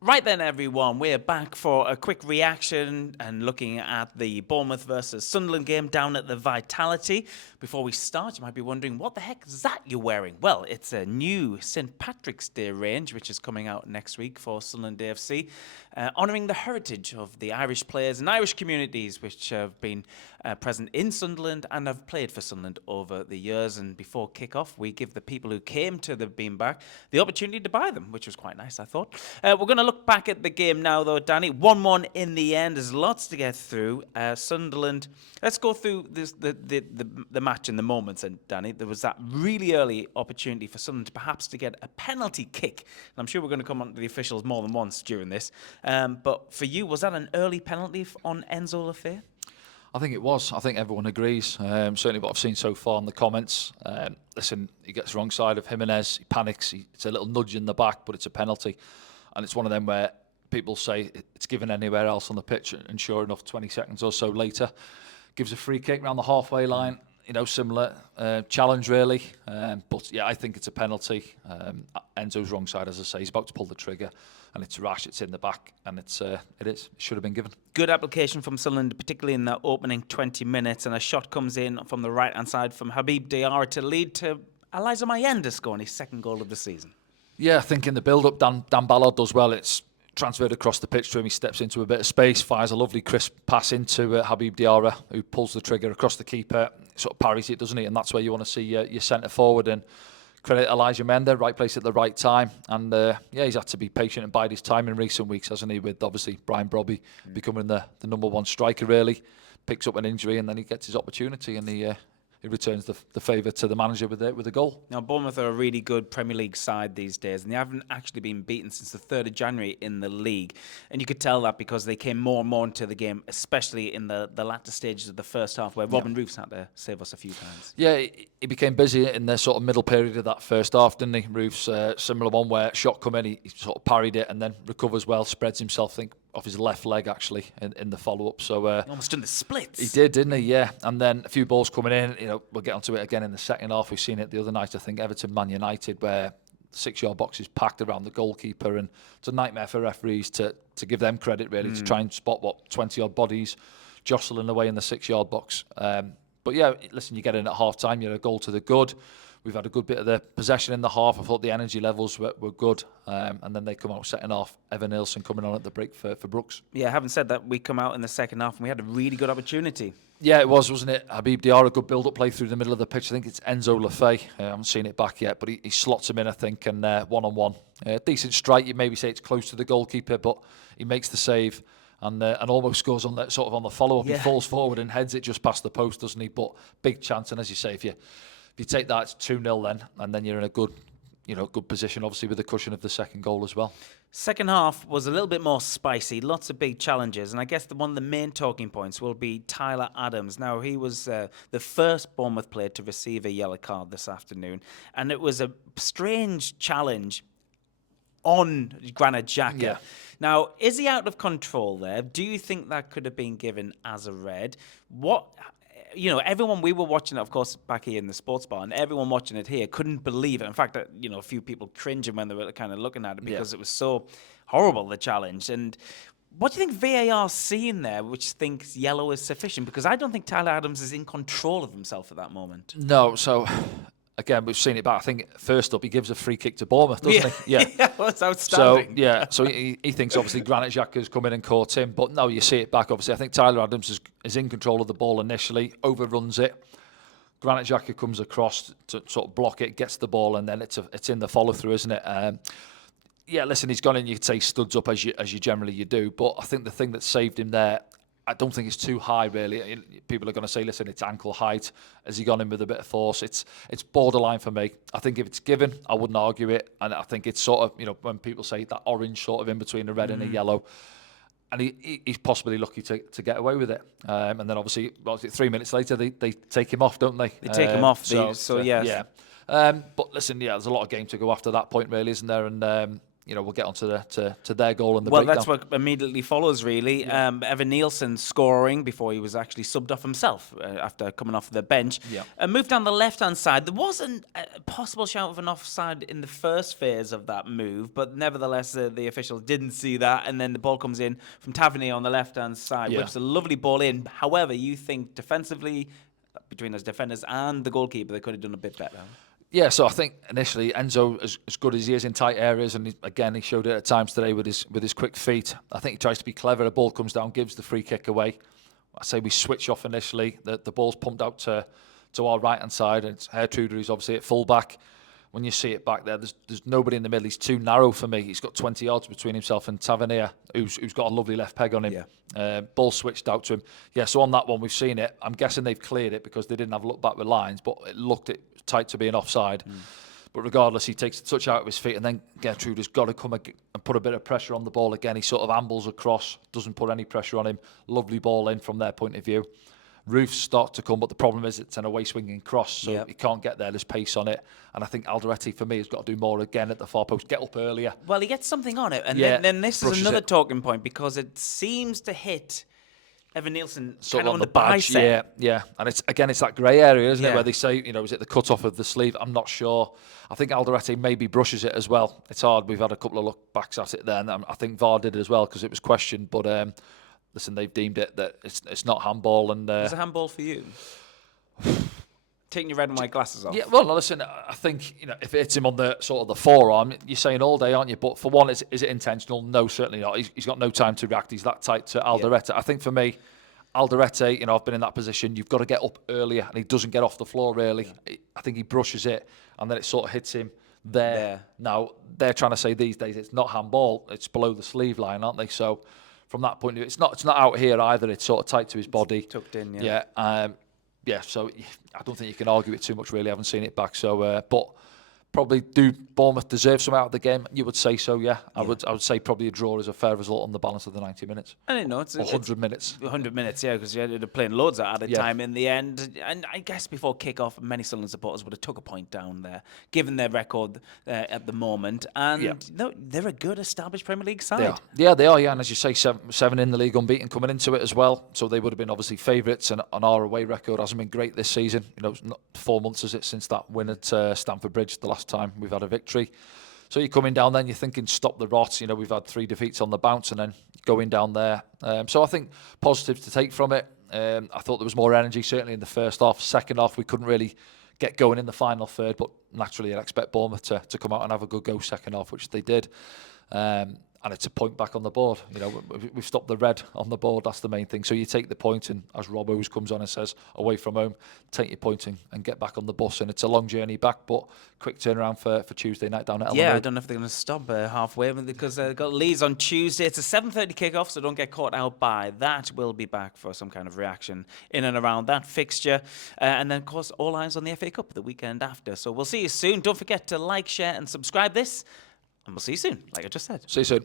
Right then, everyone, we're back for a quick reaction and looking at the Bournemouth versus Sunderland game down at the Vitality. Before we start, you might be wondering, what the heck is that you're wearing? Well, it's a new St. Patrick's Day range, which is coming out next week for Sunderland AFC, honouring the heritage of the Irish players and Irish communities which have been present in Sunderland and have played for Sunderland over the years. And before kick-off, we give the people who came to the Beanbag the opportunity to buy them, which was quite nice, I thought. We're going to look back at the game now, though, Danny. 1-1 in the end. There's lots to get through. Sunderland. Let's go through the match in the moments. And Danny, there was that really early opportunity for Sunderland perhaps to get a penalty kick. And I'm sure we're going to come on to the officials more than once during this. But for you, was that an early penalty on Enzo Lefebvre? I think it was. I think everyone agrees. Certainly what I've seen so far in the comments. Listen, he gets the wrong side of Jimenez. He panics. It's a little nudge in the back, but it's a penalty. And it's one of them where people say it's given anywhere else on the pitch. And sure enough, 20 seconds or so later, gives a free kick around the halfway line. You know, similar challenge, really. But, yeah, I think it's a penalty. Enzo's wrong side, as I say. He's about to pull the trigger. And it's rash, it's in the back, and it should have been given. Good application from Sunderland, particularly in the opening 20 minutes, and a shot comes in from the right-hand side from Habib Diarra to lead to Eliza Mayenda scoring his second goal of the season. Yeah, I think in the build-up, Dan Ballard does well. It's transferred across the pitch to him. He steps into a bit of space, fires a lovely crisp pass into Habib Diarra, who pulls the trigger across the keeper, sort of parries it, doesn't he? And that's where you want to see your centre forward. And credit Elijah Menda, right place at the right time. And yeah, he's had to be patient and bide his time in recent weeks, hasn't he? With obviously Brian Brobby becoming the number one striker, really. Picks up an injury and then he gets his opportunity and he returns the favour to the manager with a goal. Now, Bournemouth are a really good Premier League side these days, and they haven't actually been beaten since the 3rd of January in the league. And you could tell that because they came more and more into the game, especially in the latter stages of the first half, where Robin Roofs had to save us a few times. Yeah, he became busy in the sort of middle period of that first half, didn't he? Roofs, similar one where shot come in, he sort of parried it and then recovers well, spreads himself, I think, off his left leg actually in the follow-up. So almost done the splits. He did, didn't he? Yeah. And then a few balls coming in. You know, we'll get onto it again in the second half. We've seen it the other night, I think, Everton Man United, where the 6-yard box is packed around the goalkeeper, and it's a nightmare for referees to give them credit really to try and spot 20-odd bodies jostling away in the 6-yard box. But yeah, listen, you get in at half-time, you're a goal to the good. We've had a good bit of the possession in the half. I thought the energy levels were good. And then they come out second half. Evan Nielsen coming on at the break for Brooks. Yeah, having said that, we come out in the second half and we had a really good opportunity. Yeah, it was, wasn't it? Habib Diarra, good build-up play through the middle of the pitch. I think it's Enzo Lefebvre. I haven't seen it back yet, but he slots him in, I think, and one-on-one. Decent strike. You'd maybe say it's close to the goalkeeper, but he makes the save. And almost scores on that sort of on the follow-up. Yeah. He falls forward and heads it just past the post, doesn't he? But big chance. And as you say, if you take that, it's 2-0 then, and then you're in a good position, obviously, with the cushion of the second goal as well. Second half was a little bit more spicy, lots of big challenges, and I guess one of the main talking points will be Tyler Adams. Now, he was the first Bournemouth player to receive a yellow card this afternoon, and it was a strange challenge on Granit Xhaka. Yeah. Now, is he out of control there? Do you think that could have been given as a red? Everyone, we were watching it, of course, back here in the sports bar, and everyone watching it here couldn't believe it. In fact, a few people cringing when they were kind of looking at it because it was so horrible, the challenge. And what do you think VAR's seeing there, which thinks yellow is sufficient? Because I don't think Tyler Adams is in control of himself at that moment. No, so again, we've seen it back. I think first up, he gives a free kick to Bournemouth, doesn't he? Yeah, that's outstanding. So he thinks obviously Granit Xhaka's come in and caught him, but no, you see it back. Obviously, I think Tyler Adams is in control of the ball initially, overruns it. Granit Xhaka comes across to sort of block it, gets the ball, and then it's in the follow through, isn't it? Yeah, listen, he's gone in. You could say studs up as you generally do, but I think the thing that saved him there, I don't think it's too high, really. People are going to say, listen, it's ankle height. Has he gone in with a bit of force? It's borderline for me. I think if it's given, I wouldn't argue it. And I think it's sort of, when people say that orange sort of in between a red and a yellow, and he's possibly lucky to get away with it. And then obviously, 3 minutes later, they take him off, don't they? They take him off. So yes. Yeah. But listen, there's a lot of game to go after that point, really, isn't there? And we'll get on to their goal and the Well, breakdown. that's what immediately follows, really. Evan Nielsen scoring before he was actually subbed off himself after coming off the bench. Yeah. Moved down the left-hand side. There was a possible shout of an offside in the first phase of that move, but nevertheless, the official didn't see that, and then the ball comes in from Tavernier on the left-hand side, whips a lovely ball in. However, you think defensively, between those defenders and the goalkeeper, they could have done a bit better. Yeah, so I think initially Enzo, as good as he is in tight areas, and he showed it at times today with his quick feet. I think he tries to be clever. The ball comes down, gives the free kick away. I say we switch off initially. The ball's pumped out to our right hand side, and it's Hertruder who's obviously at full back. When you see it back there, there's nobody in the middle. He's too narrow for me. He's got 20 yards between himself and Tavernier, who's got a lovely left peg on him. Ball switched out to him. Yeah, so on that one, we've seen it. I'm guessing they've cleared it because they didn't have a look back with lines, but it looked tight to be an offside. But regardless, he takes the touch out of his feet, and then Gertrude's got to come and put a bit of pressure on the ball again. He sort of ambles across, doesn't put any pressure on him. Lovely ball in from their point of view. Roofs start to come, but the problem is it's an away swinging cross, so he can't get there. There's pace on it, and I think Alderete, for me, has got to do more again at the far post. Get up earlier. Well, he gets something on it, and then this is another talking point because it seems to hit Evan Nielsen sort kind of on the badge, bicep. Yeah, and it's that grey area, isn't it, where they say, is it the cut off of the sleeve? I'm not sure. I think Alderete maybe brushes it as well. It's hard. We've had a couple of look backs at it there, and I think VAR did it as well because it was questioned, but. Listen, they've deemed it that it's not handball, and is it handball for you? Taking your red and white glasses off. Yeah, well, no, listen, I think if it hits him on the sort of the forearm, you're saying all day, aren't you? But for one, is it intentional? No, certainly not. He's got no time to react. He's that tight to Alderete. I think for me, Alderete, I've been in that position. You've got to get up earlier, and he doesn't get off the floor really. I think he brushes it, and then it sort of hits him there. Now they're trying to say these days it's not handball. It's below the sleeve line, aren't they? So. From that point of view, it's not out here either. It's sort of tight to his body, it's tucked in. So I don't think you can argue it too much. Really, I haven't seen it back. So, but probably do Bournemouth deserve some out of the game? You would say so, yeah. I would say probably a draw is a fair result on the balance of the 90 minutes. I don't know. It's 100 minutes. 100 minutes, yeah, because you ended up playing loads at added time in the end. And I guess before kick-off, many Sunderland supporters would have took a point down there, given their record at the moment. And no, they're a good established Premier League side. They are, yeah. And as you say, seven in the league unbeaten coming into it as well. So they would have been obviously favourites, and our away record hasn't been great this season. It's not 4 months, is it, since that win at Stamford Bridge, the last time we've had a victory. So you're coming down then, you're thinking stop the rot. We've had 3 defeats on the bounce and then going down there. So I think positives to take from it. I thought there was more energy certainly in the first half. Second half we couldn't really get going in the final third, but naturally I'd expect Bournemouth to come out and have a good go second half, which they did. And it's a point back on the board. We've stopped the red on the board. That's the main thing. So you take the point, and as Rob always comes on and says, away from home, take your point and get back on the bus. And it's a long journey back, but quick turnaround for Tuesday night down at Elland Road. I don't know if they're going to stop halfway because they've got Leeds on Tuesday. It's a 7:30 kickoff, so don't get caught out by that. We'll be back for some kind of reaction in and around that fixture. And then, of course, all eyes on the FA Cup the weekend after. So we'll see you soon. Don't forget to like, share, and subscribe this. And we'll see you soon, like I just said. See you soon.